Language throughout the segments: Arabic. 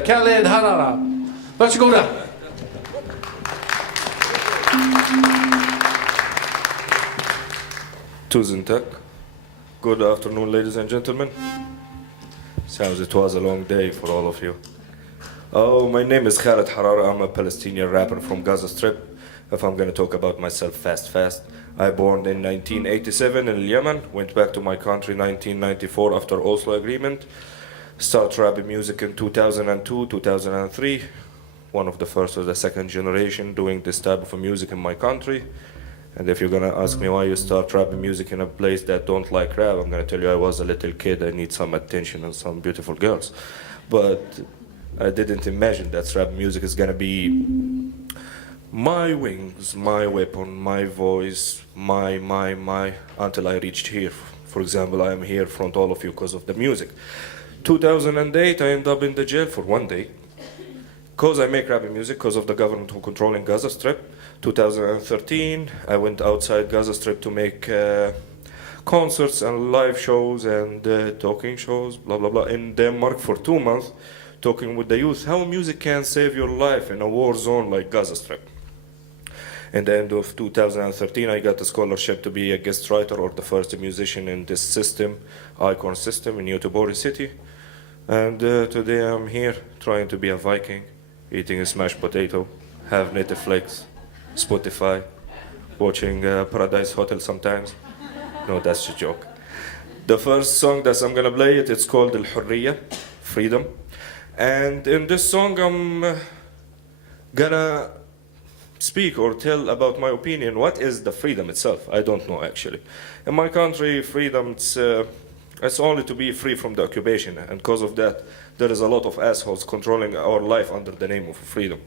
Khaled Harrara. Varsågoda. Tusen tack. Good afternoon, ladies and gentlemen. Sounds it was a long day for all of you. Oh, my name is Khaled Harrara. I'm a Palestinian rapper from Gaza Strip. If I'm gonna talk about myself fast. I born in 1987 in Yemen, went back to my country 1994 after Oslo Agreement. Start rapping music in 2002, 2003. One of the first or the second generation doing this type of music in my country. And if you're gonna ask me why you start rapping music in a place that don't like rap, I'm gonna tell you I was a little kid, I need some attention and some beautiful girls. But I didn't imagine that rap music is gonna be my wings, my weapon, my voice, my, until I reached here. For example, I am here in front of all of you because of the music. 2008, I ended up in the jail for one day. Because I make rap music, because of the government who controlling Gaza Strip. 2013, I went outside Gaza Strip to make concerts and live shows and talking shows, blah, blah, blah, in Denmark for 2 months, talking with the youth, how music can save your life in a war zone like Gaza Strip. In the end of 2013, I got a scholarship to be a guest writer or the first musician in this system, Icon system in Göteborg city. And today I'm here trying to be a Viking, eating a smashed potato, have Netflix, Spotify, watching Paradise Hotel sometimes. No, that's a joke. The first song that I'm gonna play it's called الحرية, freedom. And in this song I'm gonna speak or tell about my opinion. What is the freedom itself? I don't know actually. In my country, freedom it's only to be free from the occupation, and because of that, there is a lot of assholes controlling our life under the name of freedom.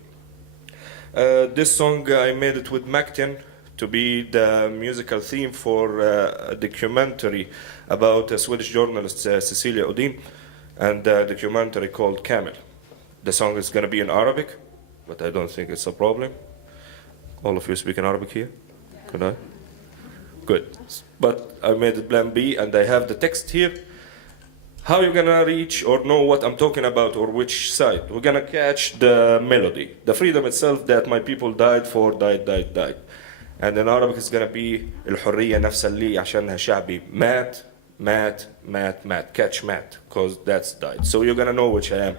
This song I made it with Makten to be the musical theme for a documentary about a Swedish journalist Cecilia Odin, and a documentary called Camel. The song is going to be in Arabic, but I don't think it's a problem. All of you speak in Arabic here? Could I? Good. But I made it plan B and I have the text here. How you gonna reach or know what I'm talking about or which side? We're gonna catch the melody. The freedom itself that my people died for, died. And in Arabic it's gonna be الحرية نفس اللي عشانها شعبي مات. Catch mat, because that's died. So you're gonna know which I am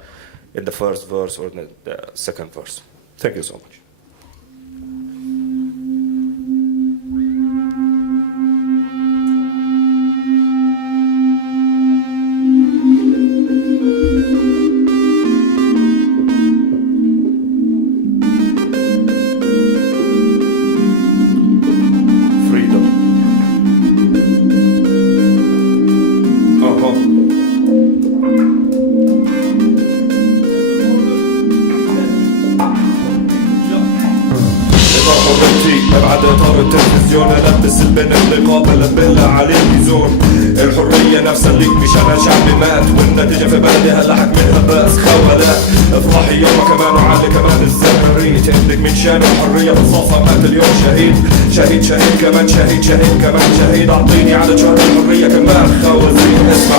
in the first verse or in the second verse. Thank you so much. ابعد اطار التلفزيون البس البن اللي بالله عليه بيزون الحريه نفسها اللي مش انا شعبي مات والنتيجه في بلدي هلا حكملها بس خوالات افرحي يوم كمان وعلي كمان الزمريه تهدك من شان الحريه بالصفه مات اليوم شهيد كمان شهيد اعطيني عدد شهر الحريه كمان خوازين اسمع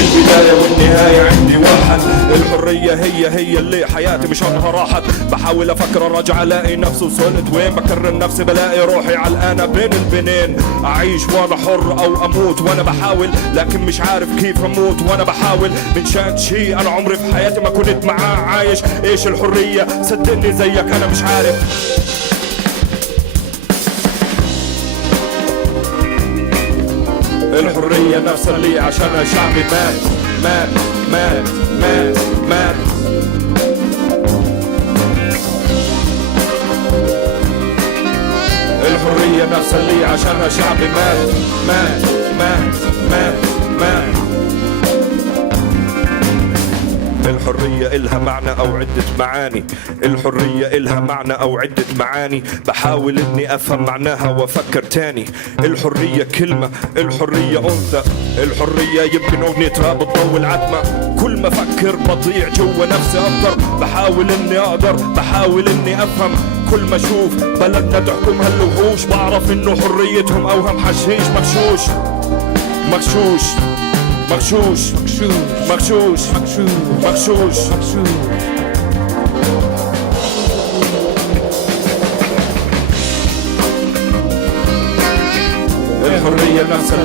البدايه والنهايه عندي واحد الحريه هي اللي حياتي مش عنها راحت بحاول افكر ارجع الاقي نفسي وصلت وين بكرر نفسي بلاقي روحي علقانه بين البنين اعيش وانا حر او اموت وانا بحاول لكن مش عارف كيف اموت وانا بحاول من شان شي انا عمري في حياتي ما كنت معاه عايش ايش الحريه صدقني زيك انا مش عارف الحريه نفسها اللي عشانها شعبي مات الحرية نفسها اللي عشانها شعبي مات الحرية إلها معنى أو عدة معاني الحرية إلها معنى أو عدة معاني بحاول إني أفهم معناها وأفكر تاني الحرية كلمة الحرية أنثى الحرية يمكن أغنية راب تطول عتمة كل ما أفكر بضيع جوا نفسي أكتر بحاول إني أقدر بحاول إني أفهم كل ما أشوف بلدنا تحكمها الوحوش بعرف إنه حريتهم أوهم حشيش مغشوش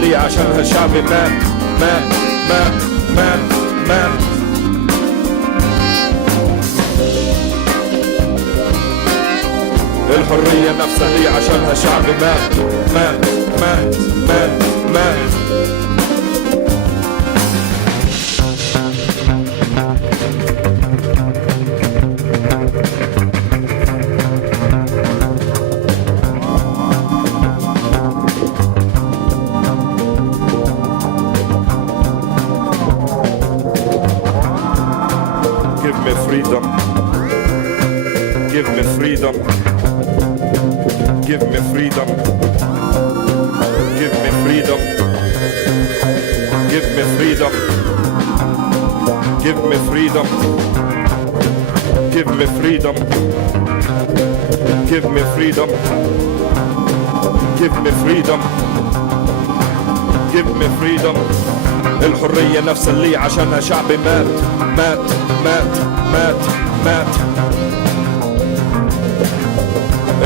اللي عشانها شعبي مات مات مات مات مات. الحرية نفسها اللي عشانها شعبي مات مات مات مات مات. Give me freedom. Give me freedom. Give me freedom. Give me freedom. Give me freedom. Give me freedom. Give me freedom. Give me freedom. Give me freedom. Give me freedom. الحرية نفس اللي عشانها شعبي مات مات مات مات مات.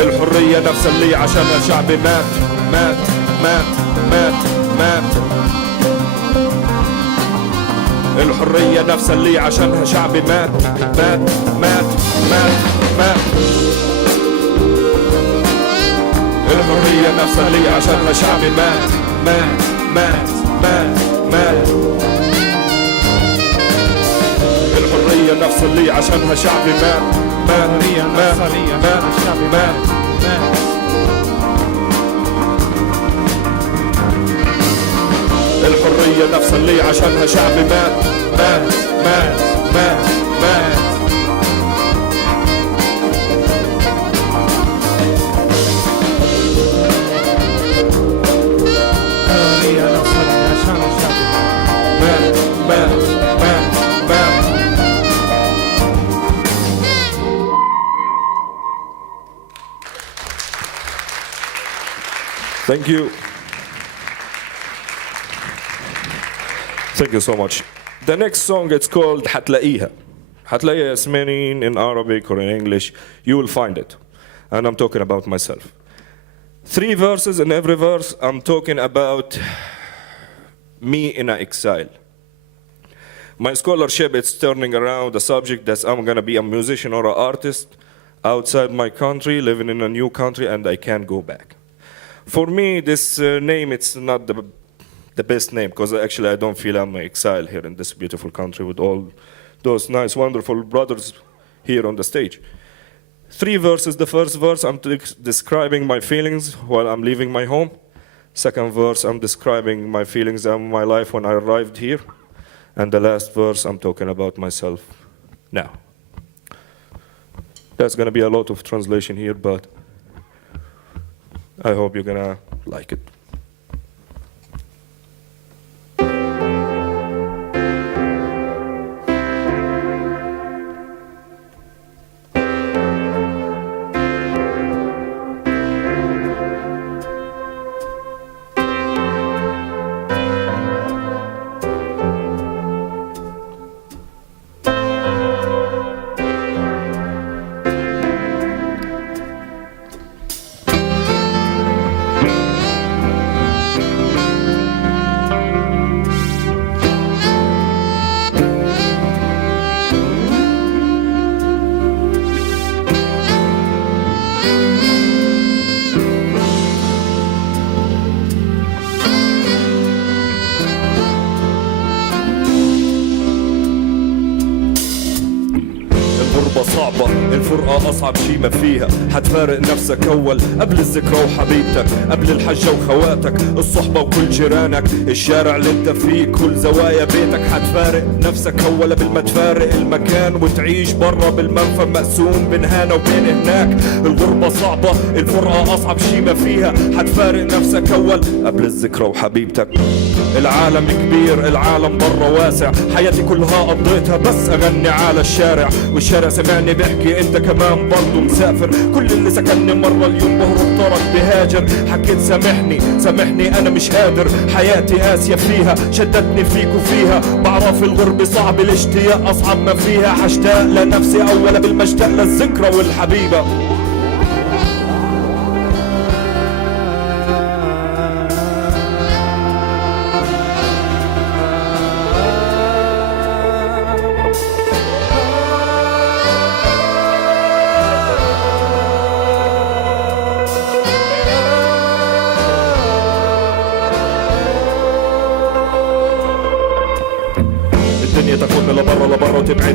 الحرية نفس اللي عشانها شعبي مات مات مات مات مات. الحرية نفس اللي عشانها شعبي مات مات مات مات مات. الحرية نفس اللي عشانها شعبي مات مات مات مات مات. الحرية نفس اللي عشانها شعبي مات مات مات مات مات. الحرية نفس اللي عشانها شعبي مات مات مات مات مات. الحرية نفس اللي عشانها شعبي مات مات مات مات. Thank you. Thank you so much. The next song it's called هتلاقيها. هتلاقيها is meaning in Arabic or in English. You will find it. And I'm talking about myself. 3 verses, in every verse I'm talking about me in an exile. My scholarship is turning around the subject that I'm gonna be a musician or an artist outside my country, living in a new country, and I can't go back. For me, this name, it's not the best name, because actually I don't feel I'm in exile here in this beautiful country with all those nice, wonderful brothers here on the stage. 3 verses. The first verse, I'm describing my feelings while I'm leaving my home. Second verse, I'm describing my feelings and my life when I arrived here. And the last verse, I'm talking about myself now. There's going to be a lot of translation here, but I hope you're going to like it. الفرقة أصعب شي ما فيها، حتفارق نفسك أول قبل الذكرى وحبيبتك، قبل الحجة وخواتك، الصحبة وكل جيرانك، الشارع اللي انت فيه، كل زوايا بيتك، حتفارق نفسك أول قبل ما تفارق المكان وتعيش برا بالمنفى مقسوم بين هنا وبين هناك. الغربة صعبة، الفرقة أصعب شي ما فيها، حتفارق نفسك أول قبل الذكرى وحبيبتك. العالم كبير، العالم برا واسع، حياتي كلها قضيتها بس أغني على الشارع، والشارع سمعني بحكي انت كمان برضو مسافر. كل اللي سكنني مرة اليوم بهرب طرق بهاجر، حكيت سامحني سامحني انا مش قادر، حياتي قاسية فيها شدتني فيك وفيها، بعرف الغربة صعب الاشتياق اصعب ما فيها، حشتاق لنفسي اول بالمشتاق للذكرى والحبيبة.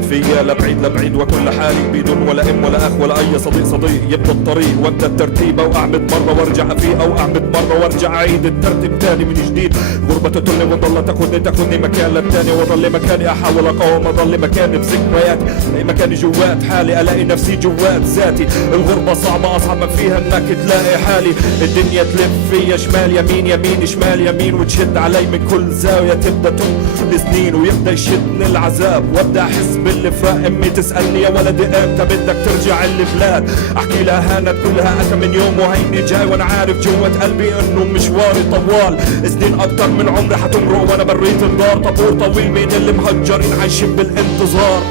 فيا لبعيد لبعيد وكل حالي بدون ولا ام ولا اخ ولا اي صديق يبدا الطريق وابدا الترتيب او اعمد مره وارجع فيه او اعمد مره وارجع اعيد الترتيب تاني من جديد. غربة تقتلني وتضل تاخدني مكان للتاني واضل مكاني احاول اقاوم اضل مكاني بذكرياتي الاقي مكاني جوات حالي الاقي نفسي جوات ذاتي. الغربة صعبة اصعب ما فيها انك تلاقي حالي الدنيا تلف فيا شمال يمين يمين شمال يمين وتشد علي من كل زاوية تبدا تمر سنين ويبدا يشدني العذاب وابدا احس بالفراق. امي تسالني يا ولدي امتى بدك ترجع البلاد احكي لها هانت كلها اتى من يوم وهيني جاي وانا عارف جوة قلبي انه مشواري طوال سنين اكتر من عمري حتمرق وانا بريت الدار طابور طويل مين اللي مهجرين عايشين بالانتظار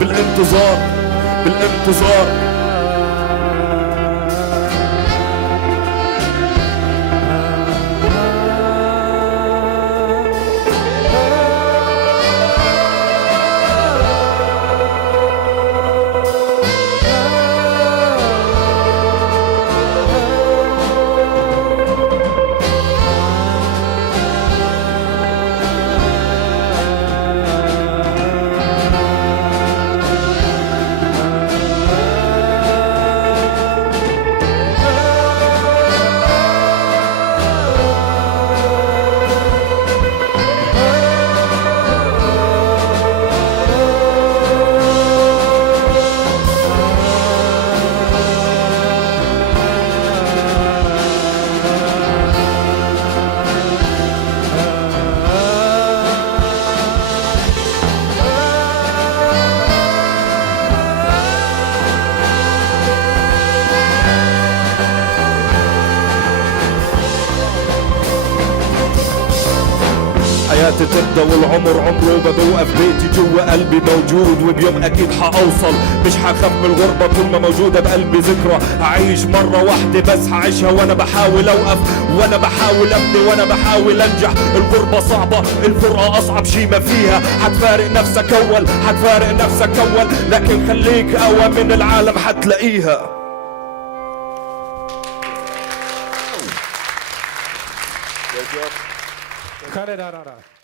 بالانتظار بالانتظار. حياتي تبدا والعمر عمره بوقف بيتي جوا قلبي موجود وبيوم اكيد حاوصل مش حخاف من الغربة طول ما موجودة بقلبي ذكرى هعيش مرة واحدة بس هعيشها وانا بحاول اوقف وانا بحاول ابني وانا بحاول انجح. الغربة صعبة الفرقة اصعب شي ما فيها حتفارق نفسك اول حتفارق نفسك اول لكن خليك اقوى من العالم حتلاقيها. Khaled Harrara.